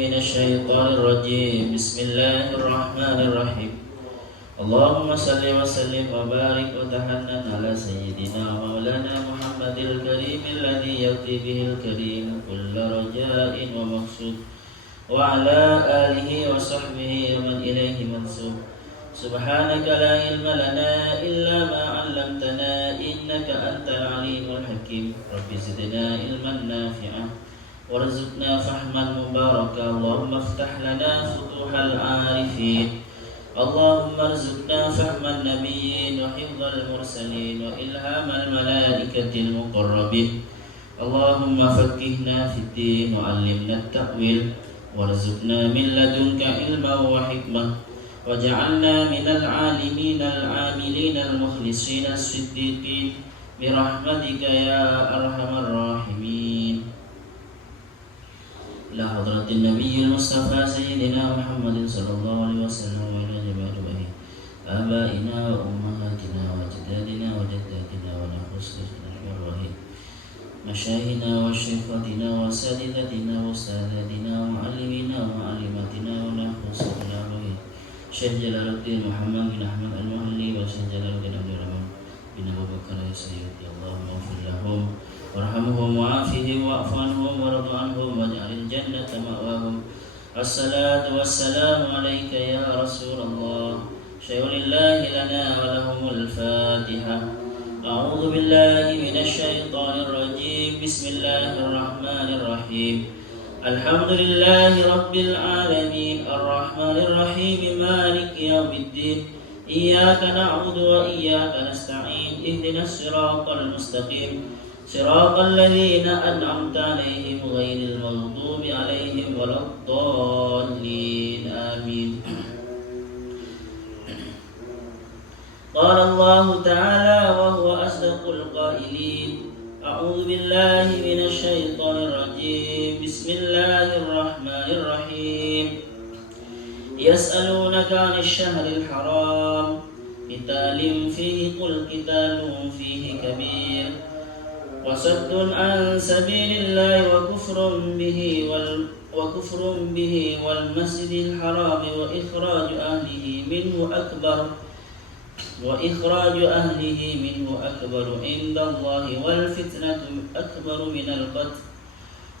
من الشيطان الرجيم. بسم الله الرحمن الرحيم. اللهم صل وسلم وبارك وتحنن على سيدنا مولانا محمد الكريم الذي يأتي به الكريم كل رجاء ومقصود، وعلى آله وصحبه ومن إليه منسوب. سبحانك لا علم لنا إلا ما علمتنا إنك أنت العليم الحكيم. رب زدنا علما نافعا وارزقنا فهما مباركا. اللهم افتح لنا فتوح العارفين، اللهم ارزقنا فهم النبيين وحفظ المرسلين وإلهام الملائكة المقربين. اللهم فقهنا في الدين وعلمنا التأويل وارزقنا من لدنك علما وحكمة، وجعلنا من العالمين العاملين المخلصين الصديقين برحمتك يا أرحم الراحمين. إلى حضرة النبي المصطفى سيدنا محمد صلى الله عليه وسلم، وإلى جميع آبائنا وأمهاتنا وأجدادنا وجداتنا ونخص الأرواحين مشايخنا وشيخاتنا وسادتنا وأستاذاتنا ومعلمينا ومعلماتنا ونخص الأرواحين شيخ جلال الدين محمد بن أحمد المهلي وشيخ جلال الدين عبد الرحمن بن أبو بكر السيوطي. اللهم اغفر لهم وارحمهم وعافهم واعف عنهم وارض عنهم واجعل الجنة مأواهم. الصلاة والسلام عليك يا رسول الله. شيء لله لنا ولهم الفاتحة. أعوذ بالله من الشيطان الرجيم. بسم الله الرحمن الرحيم. الحمد لله رب العالمين الرحمن الرحيم مالك يوم الدين. إياك نعبد وإياك نستعين. اهدنا الصراط المستقيم صراط الذين أنعمت عليهم غير المغضوب عليهم ولا الضالين آمين. قال الله تعالى وهو أصدق القائلين: أعوذ بالله من الشيطان الرجيم. بسم الله الرحمن الرحيم. يسألونك عن الشهر الحرام قتال فيه قل قتال فيه كبير وصد عن سبيل الله وكفر به والمسجد الحرام وإخراج أهله منه أكبر عند الله والفتنة أكبر من القتل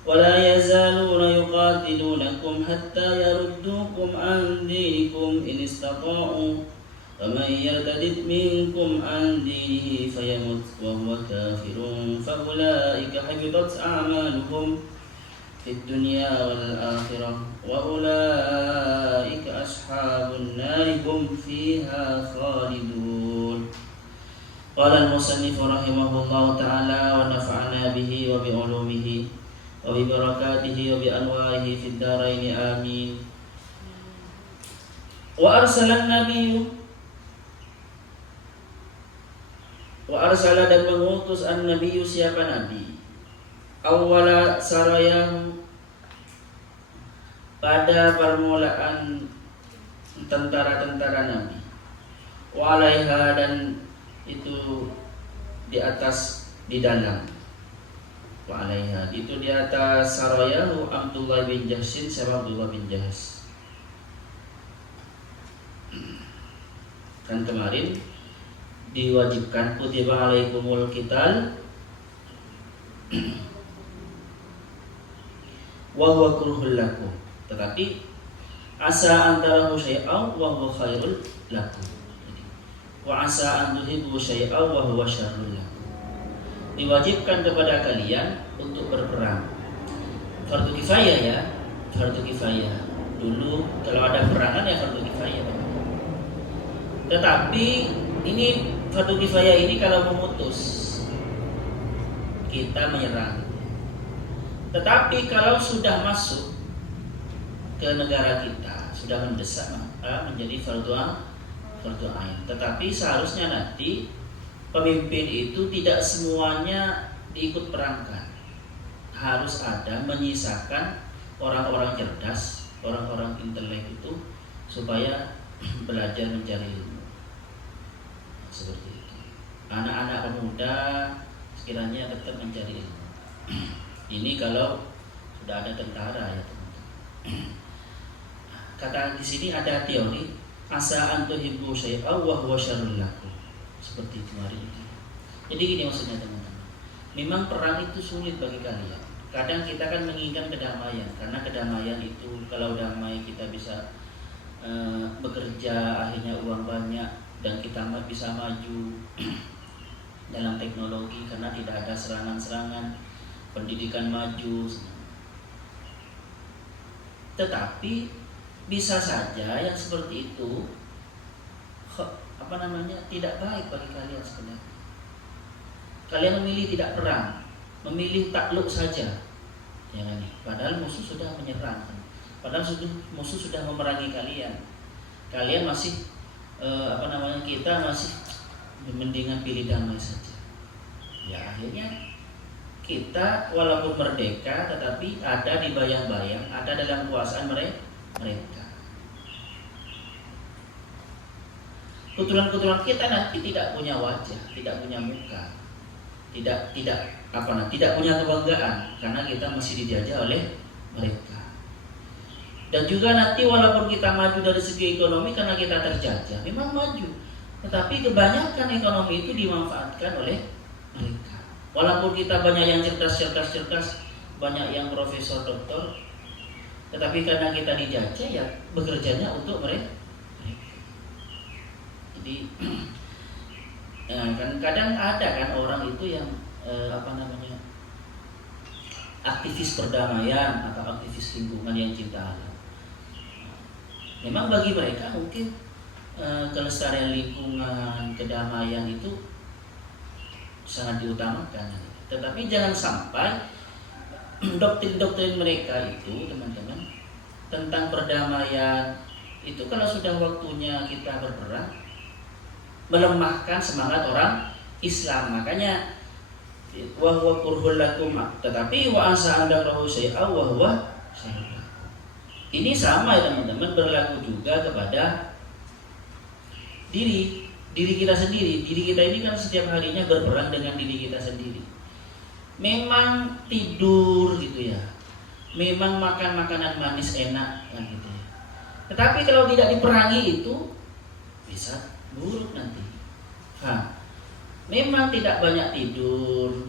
ولا يزالون يقاتلونكم حتى يردوكم عن دينكم إن استطاعوا ومن يرتد منكم عن دينه فيمت وهو كافر فأولئك حبطت أعمالهم في الدنيا والآخرة وأولئك أصحاب النار هم فيها خالدون. قال المصنف رحمه الله تعالى ونفعنا به وبعلومه وببركاته وبأنواره في الدارين آمين. Wa arsala dan mengutus an-nabiyyu siapa nabi awwala sarayam pada permulaan tentara-tentara nabi, wa alaiha dan itu di atas di dalam, wa alaiha itu di atas sarayahu Abdullah bin Jahsin. Siapa Abdullah bin Jahs? Kan kemarin diwajibkan kutiba alaikumul qital wa huwa kurhul lakum, tetapi asa antara syai'an wa huwa khairul lakum, wa asa an tuhibbu syai'an wa huwa syarrul lakum. Diwajibkan kepada kalian untuk berperang. Fardu kifayah ya, fardu kifayah. Dulu kalau ada perangan ya fardu kifayah. Tetapi ini fardu kifayah ini kalau memutus kita menyerang. Tetapi kalau sudah masuk ke negara kita, sudah mendesak, menjadi fardu ain. Tetapi seharusnya nanti pemimpin itu tidak semuanya diikut perangkan. Harus ada menyisakan orang-orang cerdas, orang-orang intelek itu supaya belajar mencari ilmu. Seperti itu. Anak-anak pemuda sekiranya tetap mencari ilmu. Ini kalau sudah ada tentara ya teman-teman. kata di sini ada teori asa antuhibbu syai'aw wa huwa syarrul lakum. Seperti kemarin. Jadi gini maksudnya teman-teman. Memang perang itu sulit bagi kalian. Kadang kita kan menginginkan kedamaian, karena kedamaian itu kalau damai kita bisa bekerja, akhirnya uang banyak dan kita bisa maju dalam teknologi karena tidak ada serangan-serangan, pendidikan maju. Tetapi bisa saja yang seperti itu tidak baik bagi kalian sebenarnya. Kalian memilih tidak perang, memilih takluk saja, ya kan? Padahal musuh sudah menyerang, padahal musuh sudah memerangi kalian. Kalian masih kita masih mendingan pilih damai saja. Ya akhirnya kita walaupun merdeka, tetapi ada di bayang-bayang, ada dalam kuasaan mereka. Keturunan-keturunan kita nanti tidak punya wajah, tidak punya muka, tidak punya kebanggaan karena kita masih dijajah oleh mereka. Dan juga nanti walaupun kita maju dari segi ekonomi karena kita terjajah, memang maju, tetapi kebanyakan ekonomi itu dimanfaatkan oleh mereka. Walaupun kita banyak yang cerdas, banyak yang profesor, doktor, tetapi karena kita dijajah ya bekerjanya untuk mereka. Jadi kan kadang ada kan orang itu yang aktivis perdamaian atau aktivis lingkungan yang cinta alam. Memang bagi mereka mungkin kelestarian lingkungan, kedamaian itu sangat diutamakan. Tetapi jangan sampai doktrin-doktrin mereka itu teman-teman tentang perdamaian itu kalau sudah waktunya kita berperang melemahkan semangat orang Islam. Makanya wa huwa kurhul lakum, tetapi wa asa andahu syai'a wa huwa syai'un. Ini sama ya teman-teman, berlaku juga kepada diri kita sendiri. Diri kita ini kan setiap harinya berperang dengan diri kita sendiri. Memang tidur gitu ya, memang makan makanan manis enak kan gitu ya. Tetapi kalau tidak diperangi itu bisa buruk nanti. Memang tidak banyak tidur,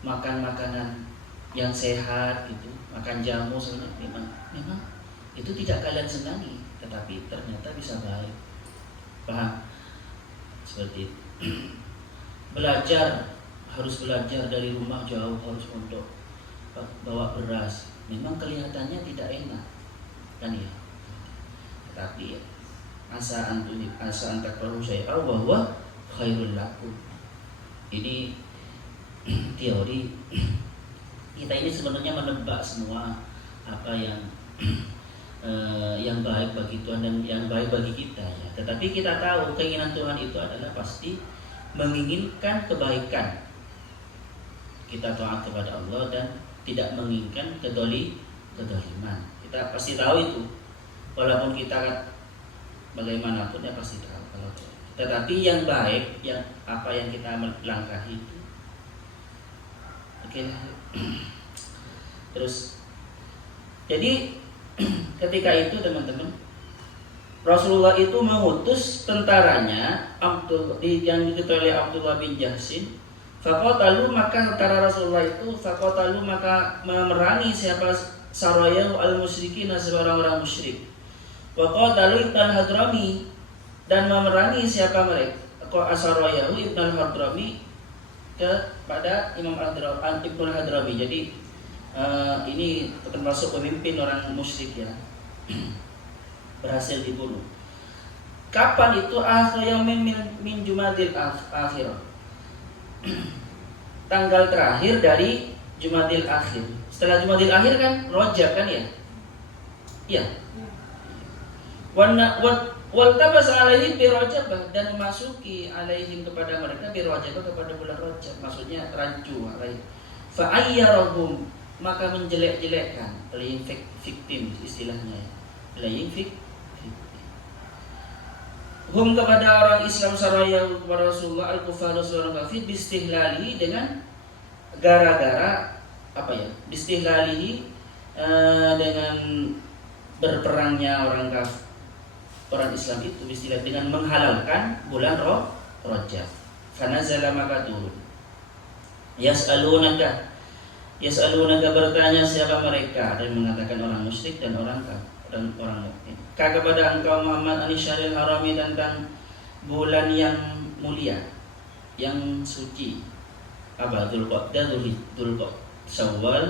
makan makanan yang sehat gitu, makan jamu sebenarnya memang itu tidak kalian senangi, tetapi ternyata bisa baik. Paham? Seperti itu. Harus belajar dari rumah jauh, harus untuk bawa beras. Memang kelihatannya tidak enak, kan ya? Tetapi ya, asa antakrahu syai'a wa huwa khairul lakum. Ini teori kita ini sebenarnya menebak semua apa yang baik bagi Tuhan dan yang baik bagi kita ya. Tetapi kita tahu keinginan Tuhan itu adalah pasti menginginkan kebaikan. Kita taat kepada Allah dan tidak menginginkan kedoliman. Kita pasti tahu itu. Walaupun kita bagaimanapun ya pasti tahu kalau. Tetapi yang baik, yang apa yang kita langkahi itu. Oke. Terus jadi ketika itu teman-teman, Rasulullah itu mengutus tentaranya yang diketuai oleh Abdullah bin Jahsin. Faqatalu, maka tentara Rasulullah itu faqatalu maka memerangi siapa sarayahu al-musyrikin, orang-orang musyrik. Waqatalu Ibn al-Hadrami, dan memerangi siapa mereka Asarayahu Ibn al-Hadrami kepada Imam Ibn al-Hadrami. Jadi ini termasuk pemimpin orang musyrik ya. Berhasil dibunuh. Kapan itu? Akhir yaumin min Jumadil akhir. Tanggal terakhir dari Jumadil akhir. Setelah Jumadil akhir kan Rajab kan ya? Iya. Wal tabas alaihim bi Rajab, dan memasuki alaihim kepada mereka bi Rajab, kepada bulan Rajab, maksudnya rancu alaih. Fa ayyarahum, maka menjelek-jelekkan, playing victim istilahnya ya. Playing victim. Hum kepada orang Islam saraya kepada Rasulullah al-kufar Rasulullah kafir bistihlali, dengan gara-gara apa ya? Bistihlalihi dengan berperangnya orang Islam itu istilah dengan menghalalkan bulan Rajab. Fanazala maka turun. Yas'alunaka bertanya siapa mereka, dan mengatakan orang musyrik dan orang mukmin. Kepada engkau Muhammad anisyahril harami tentang bulan yang mulia, yang suci. Apa? Dzulqa'dah, Syawal,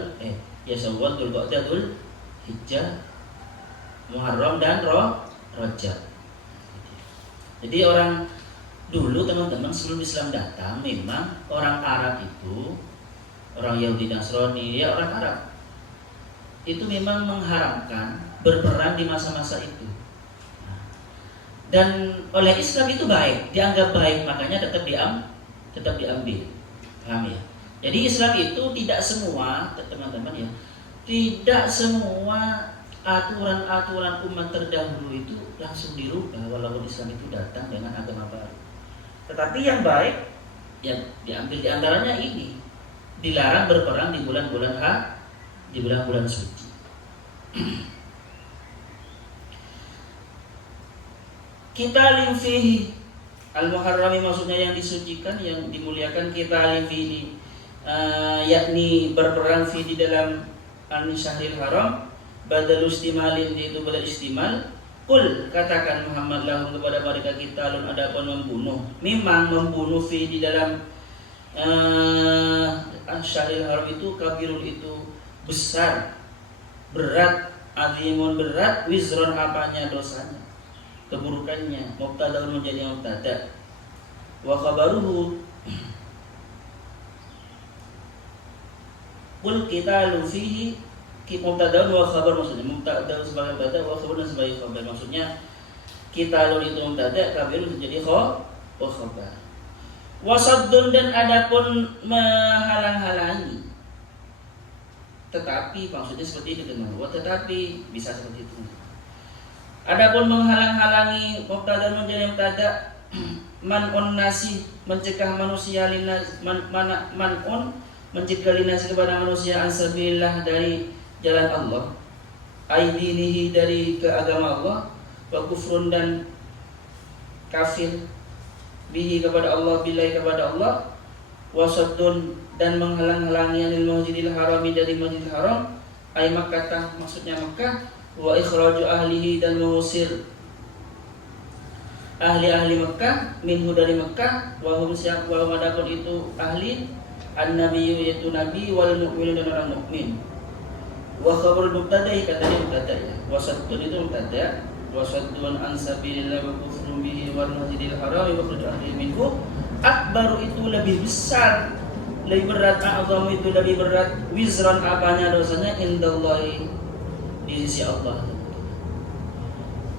Syawal, Dzulqa'dah, Dzulhijjah, Muharram dan Rajab. Jadi orang dulu teman-teman sebelum Islam datang, memang orang Arab itu, orang Yahudi Nasrani, ya orang Arab itu memang mengharamkan berperang di masa-masa itu. Dan oleh Islam itu baik, dianggap baik, makanya tetap diambil. Paham ya? Jadi Islam itu tidak semua, teman-teman ya, tidak semua aturan-aturan umat terdahulu itu langsung dirubah walaupun Islam itu datang dengan agama baru. Tetapi yang baik yang diambil diantaranya ini, dilarang berperang di bulan-bulan suci. Kita limfihi al-muharrami, maksudnya yang disucikan, yang dimuliakan. Kita limfihi yakni berperang fi di dalam an-syahril haram, badal istimalin, yaitu badal istimal. Qul, katakan Muhammad lahum kepada mereka, kita lun adapun membunuh. Memang membunuh fi di dalam an-syahril haram itu kabirun, itu besar, berat, azimun berat, wizron apanya dosanya, keburukannya. Mubtadaun menjadi mubtada, wa khabaruhu qul qitalu fihi, mubtadaun wa khabar, maksudnya mubtadaun sebagai mubtada wa khabarun sebagai khabar. Maksudnya qitalun itu mubtada, kabirun menjadi khabar. Wasaddun, dan adapun menghalang-halangi. Tetapi maksudnya seperti ini teman-teman. Tetapi bisa seperti itu. Adapun menghalang-halangi, mubtada menjadi mubtada, man'un nasi, mencegah manusia, man'un mencegah linasi kepada manusia, ansabilillah dari jalan Allah, aidinihi dari ke agama Allah, wa kufrun dan kafir, bihi kepada Allah, billahi kepada Allah, wasaddun dan menghalang-halangi anil masjidil harami dari masjidil haram, ay Makkah maksudnya Makkah, wa ikhraju ahlihi dan mengusir ahli-ahli Makkah, minhu dari Makkah, wa hum siap wa madapun itu ahli an-nabiyyu yaitu nabi, wal mu'minun dan orang mukmin. Wa khabarul mubtada, katanya mubtada ya, wasaddun itu mubtada, wasaddun an sabilillah wa kufrun bihi wal masjidil haram wa ikhraju ahlihi minhu. Akbaru itu lebih besar, lebih berat, a'zamu itu lebih berat, wizran apanya dosanya, indallahi di sisi Allah.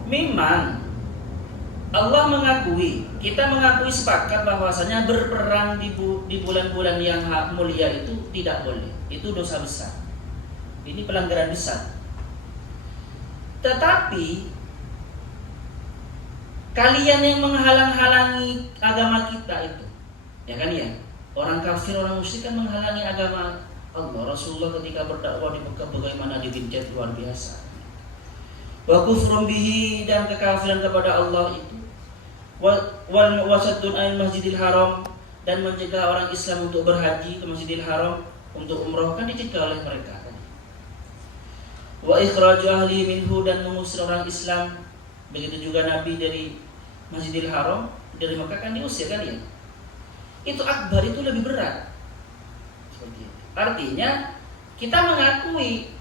Memang Allah mengakui, kita mengakui sepakat bahwasanya berperang di bulan-bulan yang mulia itu tidak boleh. Itu dosa besar. Ini pelanggaran besar. Tetapi kalian yang menghalang-halangi agama kita itu, ya kan ya? Orang kafir, orang musyrik kan menghalangi agama Allah. Rasulullah ketika berdakwah di Mekah bagaimana dibenci luar biasa. Wa kufrun bihi, dan kekafiran kepada Allah itu. Wal wasaddun al masjidil haram, dan mencegah orang Islam untuk berhaji ke Masjidil Haram, untuk umrah, kan dicegah oleh mereka. Wa ikhraju ahli minhu, dan mengusir orang Islam. Begitu juga Nabi dari Masjidil Haram, dari Mekah kan diusir kan ya. Itu akbar, itu lebih berat. Seperti itu. Artinya kita mengakui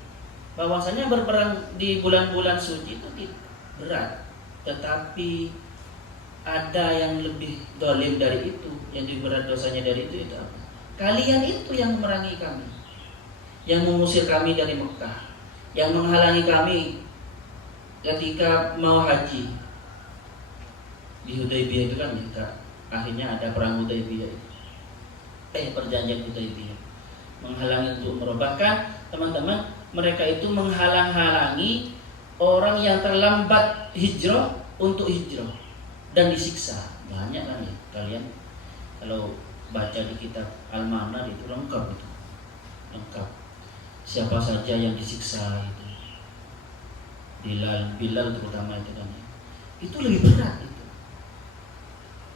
bahwasanya berperang di bulan-bulan suci itu berat, tetapi ada yang lebih dolim dari itu, yang lebih berat dosanya dari itu apa? Kalian itu yang memerangi kami, yang mengusir kami dari Mekah, yang menghalangi kami ketika mau haji di Hudaybiyah itu kan ya, akhirnya ada perang Hudaybiyah, perjanjian Hudaybiyah, menghalangi untuk umrah. Bahkan teman-teman, mereka itu menghalang-halangi orang yang terlambat hijrah untuk hijrah dan disiksa. Banyak kan ya, kalian kalau baca di kitab Al-Manar itu lengkap itu, lengkap siapa saja yang disiksa itu. Bilal terutama itu kan, itu lebih berat itu,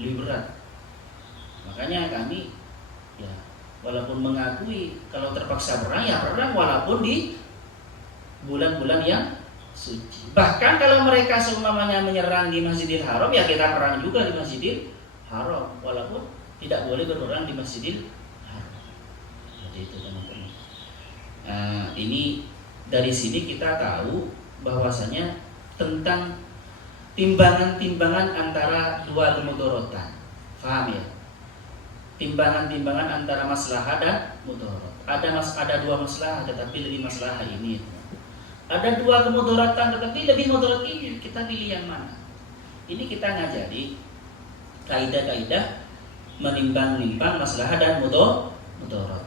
lebih berat. Makanya kami ya walaupun mengakui kalau terpaksa perang ya perang walaupun di bulan-bulan yang suci. Bahkan kalau mereka seumpamanya menyerang di Masjidil Haram ya kita perang juga di Masjidil Haram walaupun tidak boleh berperang di Masjidil Haram. Jadi itu teman-teman. Ini dari sini kita tahu bahwasanya tentang timbangan-timbangan antara dua kemudorotan. Faham ya? Timbangan-timbangan antara maslahah dan mudarat. Ada dua maslahah tetapi lebih maslahah ini. Ada dua kemudaratan tetapi lebih mudarat ini, kita pilih yang mana? Ini kita ngajari kaidah-kaidah menimbang-nimbang maslahah dan mudarat.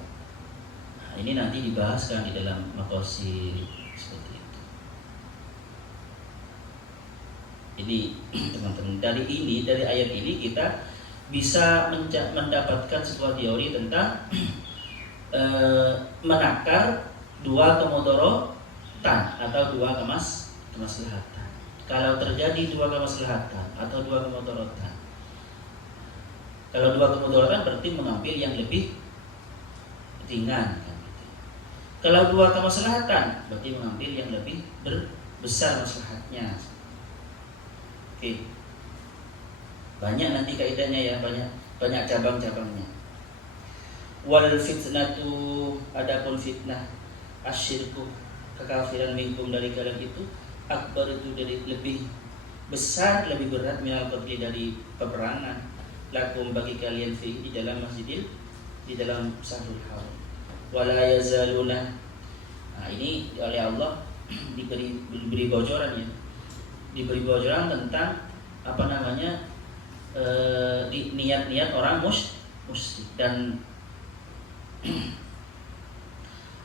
Nah, ini nanti dibahaskan di dalam maqasid seperti itu. Ini teman-teman dari ayat ini kita bisa mendapatkan sebuah teori tentang menakar dua kemudorotan atau dua kemaslahatan. Kalau terjadi dua kemaslahatan atau dua kemudorotan, kalau dua kemudorotan berarti mengambil yang lebih ringan. Kalau dua kemaslahatan berarti mengambil yang lebih besar maslahatnya. Oke. Banyak nanti kaidahnya ya, banyak cabang-cabangnya. Wal fitnatu, adapun fitnah, asyirku, kekafiran minkum dari kalian itu akbar itu dari lebih besar, lebih berat minal qatli dari peperangan. Lakum bagi kalian fi di dalam masjidil, di dalam Syahrul Haram. Wala yazaluna. Nah, ini oleh Allah diberi bocoran ya. Diberi bocoran tentang apa namanya? Niat-niat orang musyrik dan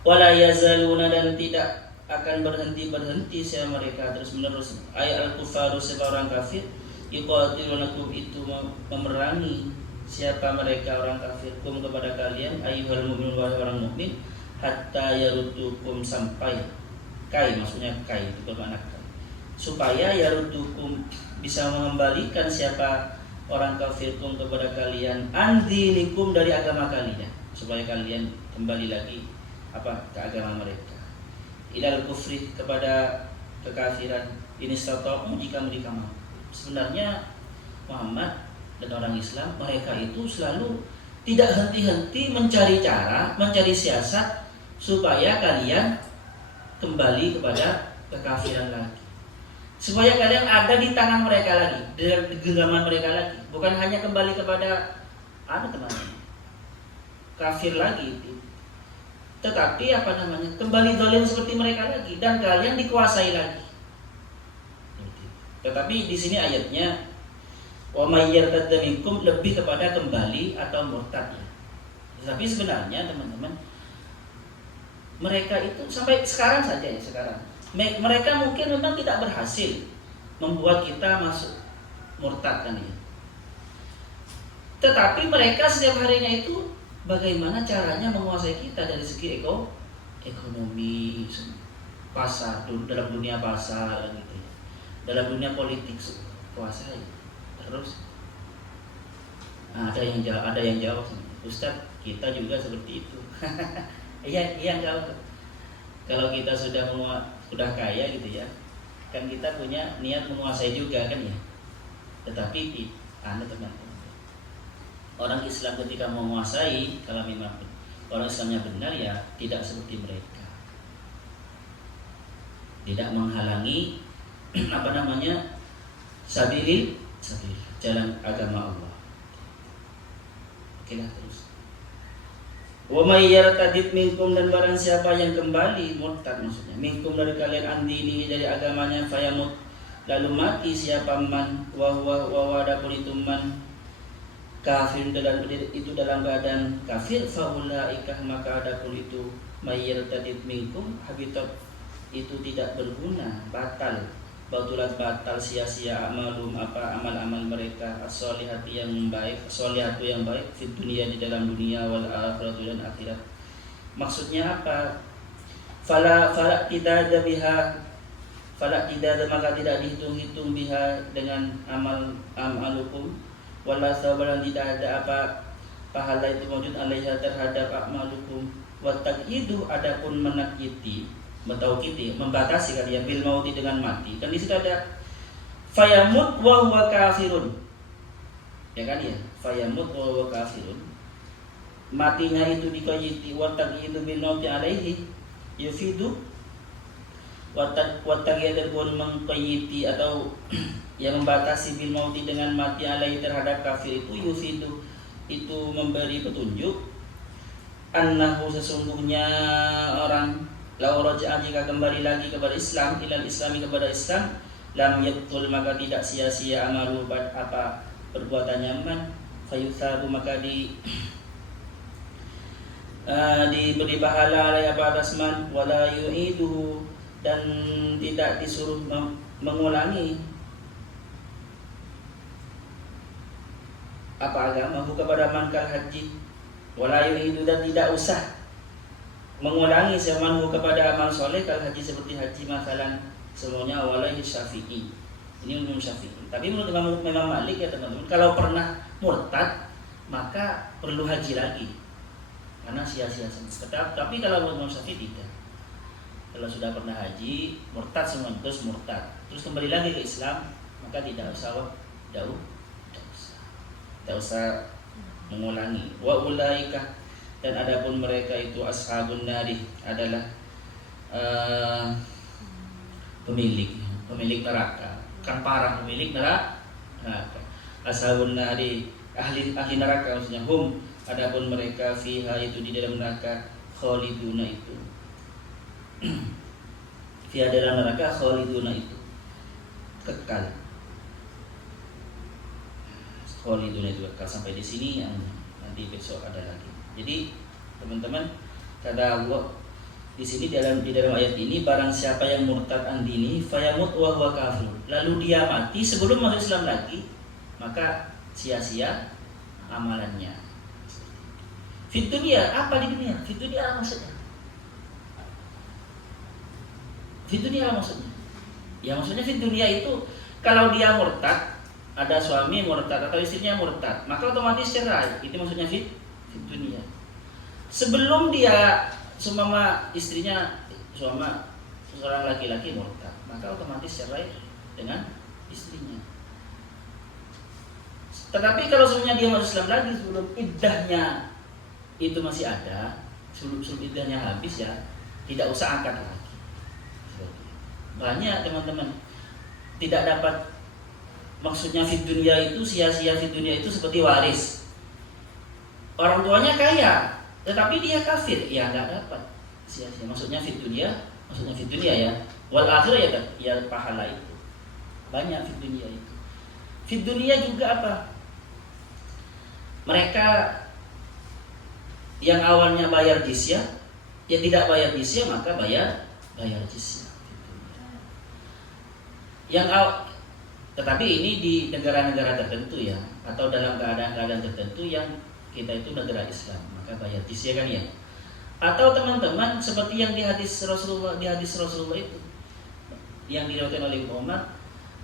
wala yazaluna dan tidak akan berhenti siapa mereka terus menerus ayat al-kufaru seorang kafir yuqatilunakum itu memerangi siapa mereka orang kafir kum kepada kalian ayyuhal mu'minun wahai orang mukmin hatta yarutukum sampai kai maksudnya kai itu bermakna kai supaya yarutukum bisa mengembalikan siapa orang kafirkum kepada kalian andinikum dari agama kalian supaya kalian kembali lagi ke agama mereka ilal kufri kepada kekafiran ini stata'u jika mereka mampu. Sebenarnya Muhammad dan orang Islam mereka itu selalu tidak henti-henti mencari cara, mencari siasat supaya kalian kembali kepada kekafiran lagi. Supaya kalian ada di tangan mereka lagi, di genggaman mereka lagi, bukan hanya kembali kepada teman-teman kafir lagi, tetapi kembali zalim seperti mereka lagi dan kalian dikuasai lagi. Tetapi di sini ayatnya wa may yartadda minkum lebih kepada kembali atau murtad. Tetapi sebenarnya teman-teman mereka itu sampai sekarang saja ya mereka mungkin memang tidak berhasil membuat kita masuk murtad kan ya. Tetapi mereka setiap harinya itu bagaimana caranya menguasai kita dari segi ekonomi, pasar, dalam dunia pasar gitu ya. Dalam dunia politik kuasai. Terus ada yang jawab Ustaz, kita juga seperti itu. Iya jawab. Kalau kita sudah kaya gitu ya, kan kita punya niat menguasai juga kan ya. Tetapi teman-teman, orang Islam ketika menguasai, kalau memang orang Islamnya benar ya tidak seperti mereka, tidak menghalangi sabilil jalan agama Allah. Oke lah terus. Wa may yartadid minkum dan barang siapa yang kembali murtad maksudnya minkum dari kalian andini dari agamanya fayamut lalu mati siapa man wa adapun itu man kafir itu dalam keadaan kafir faulaikah maka adapun itu may yartadid minkum habitat itu tidak berguna batal sia-sia amal-amal mereka as-solihatu yang baik fit dunia di dalam dunia wal akhiratu dan akhirat. Maksudnya apa? Fala Fala tidak, maka tidak dihitung-hitung biha dengan amalukum, wala sabaran tidak ada apa pahala itu wujud alaiha terhadap amalukum. Wa taqidu adapun menakiti, mentaukiti, membatasi kalian bil mauti dengan mati. Kan di situ ada fayamut wa huwa kafirun. Ya kan ya, fayamut wa huwa kafirun. Matinya itu dikoyiti wa taqidu bil mauti alaihi yufidu Wattaqiyah pun mengqayyiti atau yang membatasi bil mauti dengan mati alaihi terhadap kafir itu yufidu, itu memberi petunjuk annahu sesungguhnya orang lau raja'a jika kembali lagi kepada Islam, ilal islami kepada Islam, lam yabtul maka tidak sia-sia amalu apa perbuatannya man, fayuthabu maka diberi pahala alaihi atas man, wala yu'iduhu dan tidak disuruh mengulangi apa agama kepada mangkal haji, wala yu'idu dan tidak usah mengulangi semanhu kepada amal soleh kal haji seperti haji masalan semuanya awalnya Syafi'i. Ini umum Syafi'i. Tapi menurut Imam Malik ya teman-teman, kalau pernah murtad maka perlu haji lagi karena sia-sia semua. Tapi kalau menurut Imam Syafi'i tidak. Kalau sudah pernah haji, murtad semua terus murtad, terus kembali lagi ke Islam, maka tidak usah mengulangi. Wa ulaika dan adapun mereka itu ashabun nari adalah pemilik neraka. Kan parah pemilik neraka. Ashabun nari ahli neraka maksudnya hum adapun mereka fiha itu di dalam neraka khaliduna itu via dalam neraka khaliduna itu kekal. Khaliduna itu kekal sampai di sini, yang nanti besok ada lagi. Jadi teman-teman, kata Allah di sini di dalam ayat ini, barang siapa yang murtad an dini fayamut wa huwa kafir, lalu dia mati sebelum masuk Islam lagi, maka sia-sia amalannya. Fit dunia, apa di dunia? Fit dunia maksudnya? Fit dunia maksudnya? Ya maksudnya fit dunia itu kalau dia murtad, ada suami murtad atau istrinya murtad, maka otomatis cerai. Itu maksudnya fit dunia. Sebelum dia seumpama istrinya seorang laki-laki murtad, maka otomatis cerai dengan istrinya. Tetapi kalau sebenarnya dia masuk Islam lagi sebelum iddahnya itu masih ada, sebelum iddahnya habis ya, tidak usah angkat lagi. Banyak teman-teman tidak dapat, maksudnya fit dunia itu sia-sia, fit dunia itu seperti waris. Orang tuanya kaya, tetapi dia kafir, ya nggak dapat sia-sia. Maksudnya fit dunia ya. Wal akhirah ya pahala itu. Banyak fit dunia itu. Fit dunia juga apa? Mereka yang awalnya bayar jizyah, yang tidak bayar jizyah maka bayar jizyah. Tetapi ini di negara-negara tertentu ya, atau dalam keadaan-keadaan tertentu yang kita itu negara Islam, maka bayar jizyah kan ya. Atau teman-teman seperti yang di hadis Rasulullah itu yang diriwayatkan oleh Umar,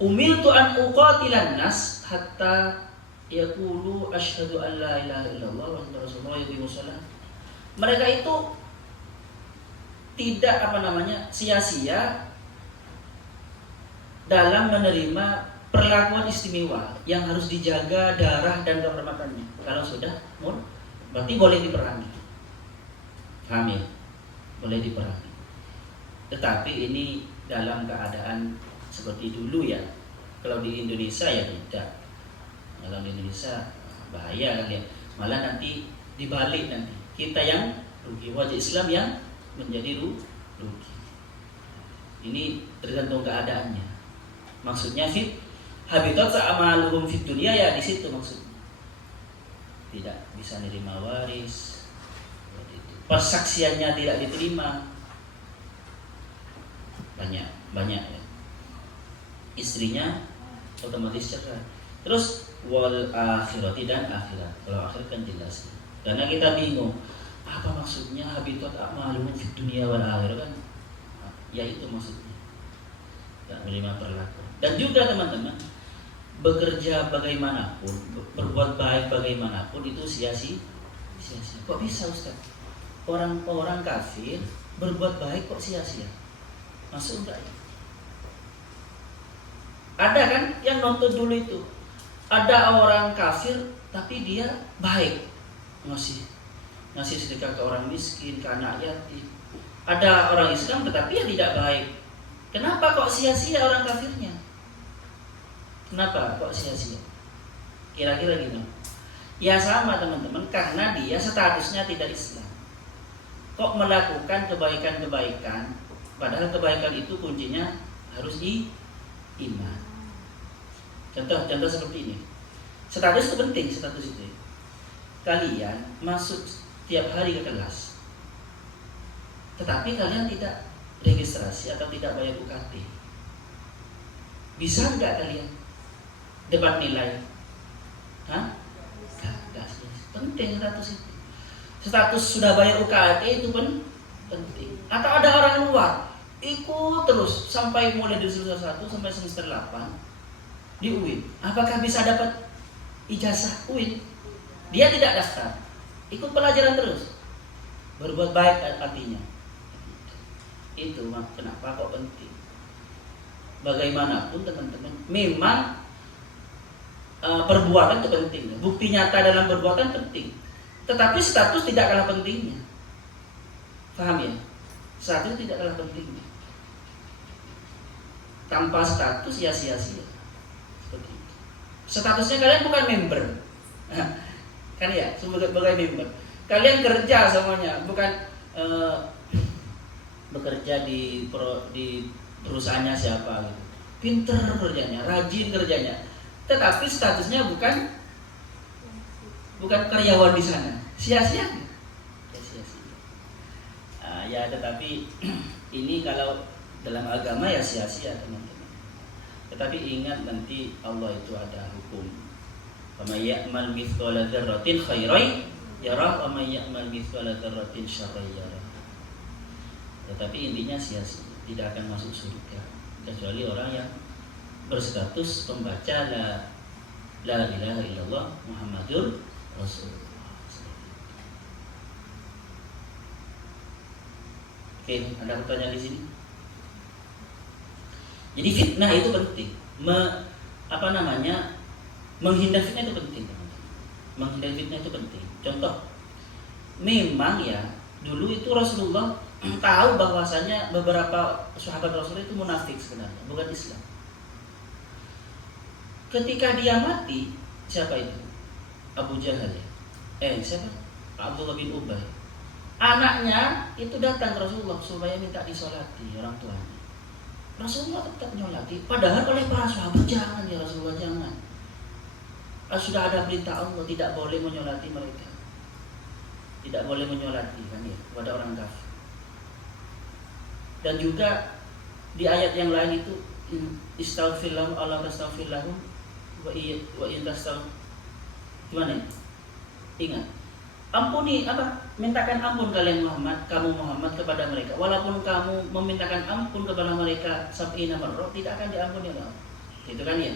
umirtu an uqatilan nas hatta yaqulu asyhadu an la ilaha illallah wa anna rasulullah yuqimus shalah. Mereka itu tidak sia-sia dalam menerima perlakuan istimewa yang harus dijaga darah dan kehormatannya. Kalau sudah berarti boleh diperangi. Paham ya? Boleh diperangi. Tetapi ini dalam keadaan seperti dulu ya. Kalau di Indonesia ya tidak. Kalau di Indonesia bahaya kan ya. Malah nanti dibalik nanti. Kita yang rugi, wajah Islam yang menjadi rugi. Ini tergantung keadaannya. Maksudnya habitat amaluhum fid dunia ya di situ maksudnya. Tidak bisa menerima waris. Persaksiannya tidak diterima. Banyak ya. Istrinya otomatis cerai. Terus wal akhirati dan akhirat. Kalau akhirat kan jelas. Karena kita bingung apa maksudnya habitat amaluhum fid dunia wal akhirah kan? Ya itu maksudnya. nggak menerima perlakuan. Dan juga teman-teman, bekerja bagaimanapun, berbuat baik bagaimanapun itu sia-sia. Kok bisa Ustaz? Orang-orang kafir berbuat baik kok sia-sia? Masuk enggak ya? Ada kan yang nonton dulu itu, ada orang kafir tapi dia baik, ngasih sedekah ke orang miskin, ke anak yatim. Ada orang Islam tetapi yang tidak baik. Kenapa kok sia-sia orang kafirnya? Kenapa kok sia-sia? Kira-kira gimana? Ya sama teman-teman, karena dia statusnya tidak Islam. Kok melakukan kebaikan-kebaikan, padahal kebaikan itu kuncinya harus iman. Contoh seperti ini. Status itu penting, status itu. Kalian masuk tiap hari ke kelas, tetapi kalian tidak registrasi atau tidak bayar UKT. Bisa nggak kalian debat nilai? Hah? Nggak. Penting status itu. Status sudah bayar UKT itu pun penting. Atau ada orang luar ikut terus sampai mulai dari semester 1 sampai semester 8 di UIN. Apakah bisa dapat ijazah UIN? Dia tidak daftar, ikut pelajaran terus. Berbuat baik artinya. Itu kenapa kok penting. Bagaimanapun teman-teman, memang perbuatan itu penting. Bukti nyata dalam perbuatan penting. Tetapi status tidak kalah pentingnya. Paham ya? Status tidak kalah pentingnya. Tanpa status ya sia-sia. Seperti itu. Statusnya kalian bukan member. Kan ya, sebagai member. Kalian kerja semuanya, bukan bekerja di perusahaannya siapa gitu. Pinter kerjanya, rajin kerjanya. Tetapi statusnya bukan karyawan di sana. Sia-sia. Ya tetapi ini kalau dalam agama ya sia-sia teman-teman. Tetapi ingat nanti Allah itu ada hukum. Wa may ya'mal mithqala dzarratin khairan yarah wa may ya'mal mithqala dzarratin syarran yarah. Tetapi intinya sia-sia, tidak akan masuk surga kecuali orang yang berstatus pembaca la ilaha illallah Muhammadur Rasulullah. Oke, ada pertanyaan di sini? Jadi fitnah itu penting. Menghindar fitnah itu penting. Menghindar fitnah itu penting. Contoh, memang ya dulu itu Rasulullah tahu bahwasanya beberapa sahabat Rasul itu munafik sebenarnya, bukan Islam. Ketika dia mati, siapa itu? Abu Jahal ya? Siapa? Abdullah bin Ubay. Anaknya itu datang ke Rasulullah supaya minta disolati orang tuanya. Rasulullah tetap menyolati, padahal oleh para sahabat jangan ya Rasulullah, jangan. Sudah ada perintah Allah tidak boleh menyolati mereka. Tidak boleh menyolati kan ya kepada orang kafir. Dan juga di ayat yang lain itu istaghfir lahum Allah tastaghfir lahum wa in tastaghfir gimana ya? Ingat. Ampuni mintakan ampun kalian kamu Muhammad kepada mereka. Walaupun kamu memintakan ampun kepada mereka sab'ina marrah, tidak akan diampuni oleh Allah. Itu kan ya.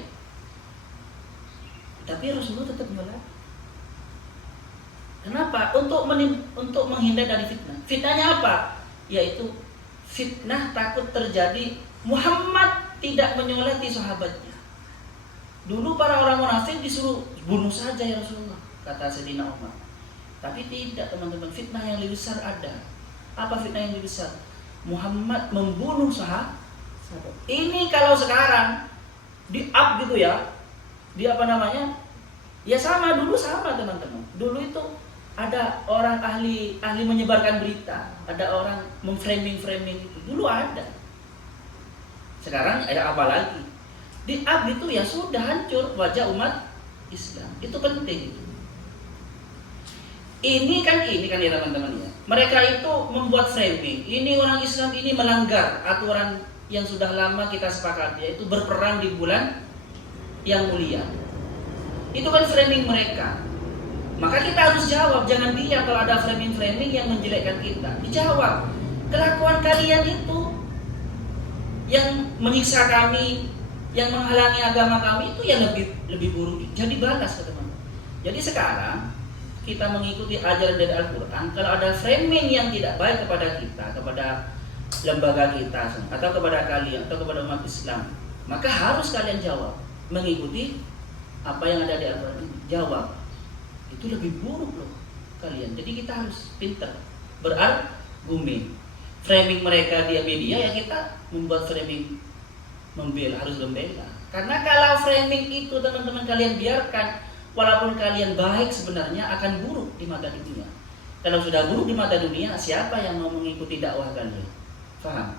Tapi Rasulullah tetap menyolati. Kenapa? Untuk menghindar dari fitnah. Fitnahnya apa? Yaitu fitnah takut terjadi Muhammad tidak menyolati sahabatnya. Dulu para orang munafik disuruh bunuh saja ya Rasulullah, kata Sayyidina Umar. Tapi tidak teman-teman, fitnah yang lebih besar ada. Apa fitnah yang lebih besar? Muhammad membunuh sahabat. Ini kalau sekarang di-up gitu ya. Ya sama dulu sama teman-teman. Dulu itu ada orang ahli menyebarkan berita, ada orang memframing itu. Dulu ada. Sekarang ada apa lagi? Di-up itu ya sudah hancur wajah umat Islam. Itu penting itu. Ini kan ya teman-teman ya. Mereka itu membuat framing. Ini orang Islam ini melanggar aturan yang sudah lama kita sepakati, yaitu berperang di bulan yang mulia. Itu kan framing mereka. Maka kita harus jawab, jangan diam kalau ada framing yang menjelekkan kita. Dijawab. Kelakuan kalian itu yang menyiksa kami, yang menghalangi agama kami, itu yang lebih buruk. Jadi balas, teman-teman. Jadi sekarang kita mengikuti ajaran dari Al-Quran. Kalau ada framing yang tidak baik kepada kita, kepada lembaga kita, atau kepada kalian, atau kepada umat Islam, maka harus kalian jawab, mengikuti apa yang ada di Al-Quran ini. Jawab. Itu lebih buruk loh kalian. Jadi kita harus pintar berargumen. Framing mereka di media, ya kita membuat framing harus membela. Karena kalau framing itu teman-teman kalian biarkan, walaupun kalian baik, sebenarnya akan buruk di mata dunia. Kalau sudah buruk di mata dunia, siapa yang mau mengikuti dakwah kalian? Faham?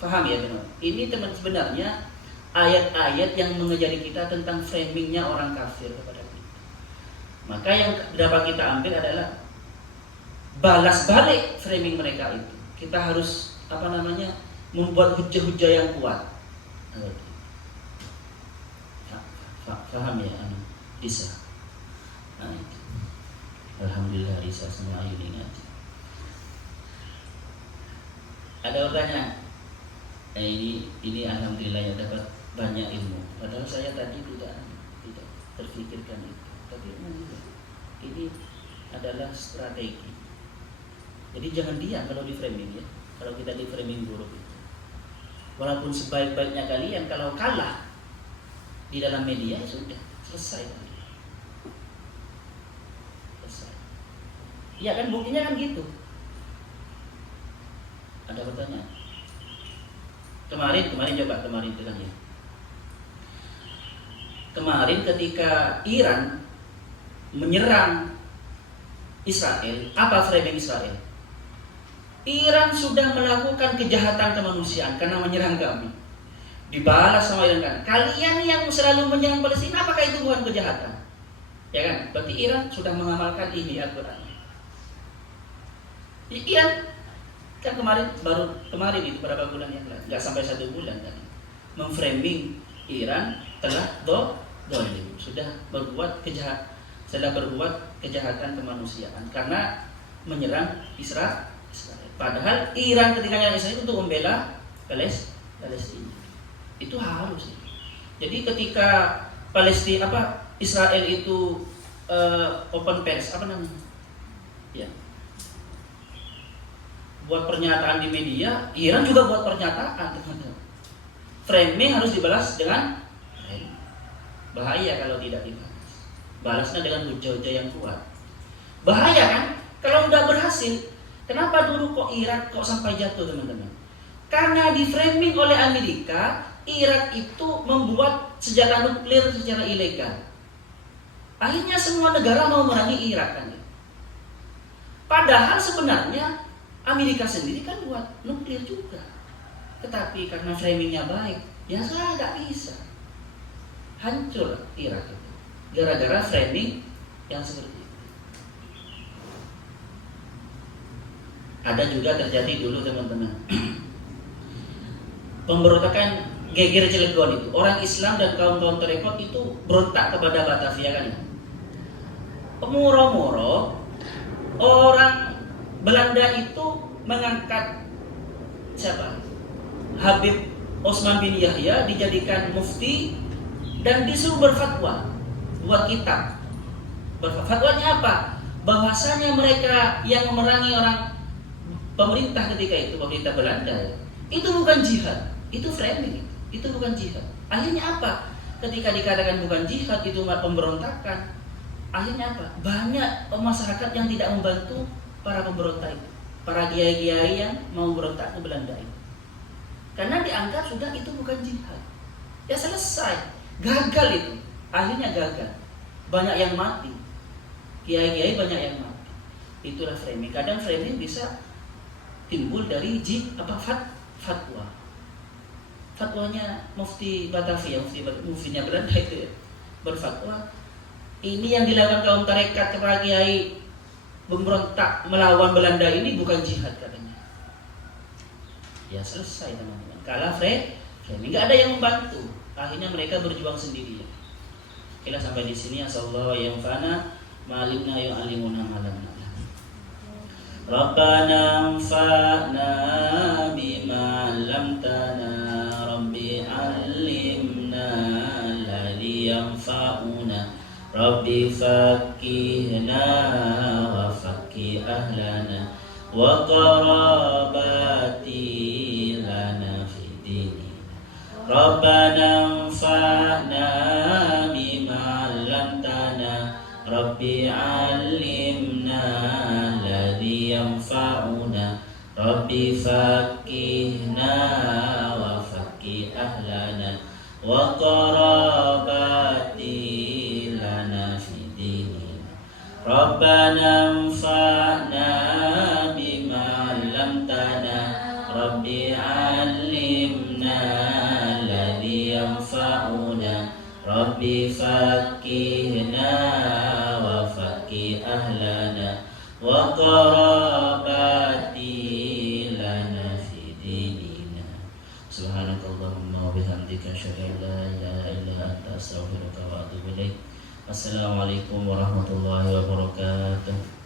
Faham ya teman? Ini teman, sebenarnya ayat-ayat yang mengajari kita tentang framingnya orang kafir kepada kita. Maka yang dapat kita ambil adalah balas balik framing mereka itu. Kita harus membuat hujah-hujah yang kuat. Faham ya, Risa? Nah, itu. Alhamdulillah Risa semua ayu ingat. Ada pertanyaan? Ini alhamdulillah ya, dapat banyak ilmu. Padahal saya tadi tidak terfikirkan itu. Tapi ini adalah strategi. Jadi jangan diam kalau di framing ya. Kalau kita di framing buruk itu. Walaupun sebaik-baiknya kalian, kalau kalah di dalam media, sudah selesai. Selesai. Iya kan, buktinya kan gitu. Ada pertanyaan? Kemarin bilang ya. Kemarin ketika Iran menyerang Israel, apa framing Israel? Iran sudah melakukan kejahatan kemanusiaan karena menyerang kami. Dibalas sama Iran kan, kalian yang selalu menyerang Palestina, apakah itu bukan kejahatan? Ya kan? Berarti Iran sudah mengamalkan ini Al-Quran. Iran kan kemarin itu berapa bulan yang lalu, nggak sampai 1 bulan kan, memframing Iran telah dolim, sudah berbuat kejahatan kemanusiaan karena menyerang Israel. Padahal Iran ketika menyerang Israel untuk membela Palestina. Itu harus. Jadi ketika Israel itu open pers, ya, buat pernyataan di media, Iran juga buat pernyataan, teman-teman. Framing harus dibalas dengan bahaya kalau tidak dibalas. Balasnya dengan hujah-hujah yang kuat. Bahaya kan? Kalau udah berhasil, kenapa dulu kok Irak kok sampai jatuh, teman-teman? Karena di framing oleh Amerika, Irak itu membuat senjata nuklir secara ilegal. Akhirnya semua negara mau memerangi Irak kan? Padahal sebenarnya Amerika sendiri kan buat nuklir juga. Tetapi karena framingnya baik, ya saya nggak bisa. Hancur Irak itu. Gara-gara framing yang seperti itu. Ada juga terjadi dulu, teman-teman. Pemberontakan Geger Cilegon itu. Orang Islam dan kaum-kaum tarekat itu berontak kepada Batavia kan. Muro-muro orang Belanda itu mengangkat siapa? Habib Osman bin Yahya dijadikan mufti dan disuruh berfatwa, buat kitab. Fatwanya apa? Bahwasanya mereka yang memerangi orang pemerintah ketika itu, pemerintah Belanda, itu bukan jihad, itu framing, itu bukan jihad. Akhirnya apa? Ketika dikatakan bukan jihad, itu pemberontakan. Akhirnya apa? Banyak masyarakat yang tidak membantu para pemberontak itu, para kiai-kiai yang mau berontak ke Belanda itu. Karena dianggap sudah itu bukan jihad. Ya selesai, gagal itu. Akhirnya gagal. Banyak yang mati. Kiai-kiai banyak yang mati. Itulah framing. Kadang framing bisa timbul dari fatwa. Fatwanya Mufti Batavia, muftinya Belanda itu ya, berfatwa, ini yang dilakukan kaum tarekat kepada kiai memberontak melawan Belanda ini bukan jihad katanya. Ya selesai, teman-teman. Kalah framing, nggak ada yang membantu. Akhirnya mereka berjuang sendiri. Kita sampai di sini. Asallahu yang fana malimna yu'allimuna malamna. Rabbana anfa'na bima lam علمتنا ربي علمنا الذي ينفعنا ربي فقهنا وفقه أهلنا وقراباتي لنا في ديننا ربنا انفعنا بما علمتنا ربي علمنا الذي ينفعنا ربي فقهنا وفقه أهلنا وقراباتي لنا في ديننا ربنا انفعنا بما علمتنا ربي علمنا الذي ينفعنا ربي فقهنا وفقه أهلنا وقراباتي لنا في ديننا سبحانك اللهم وبحمدك أشهد أن لا إله إلا أنت أستغفرك وأتوب إليك. Assalamualaikum warahmatullahi wabarakatuh.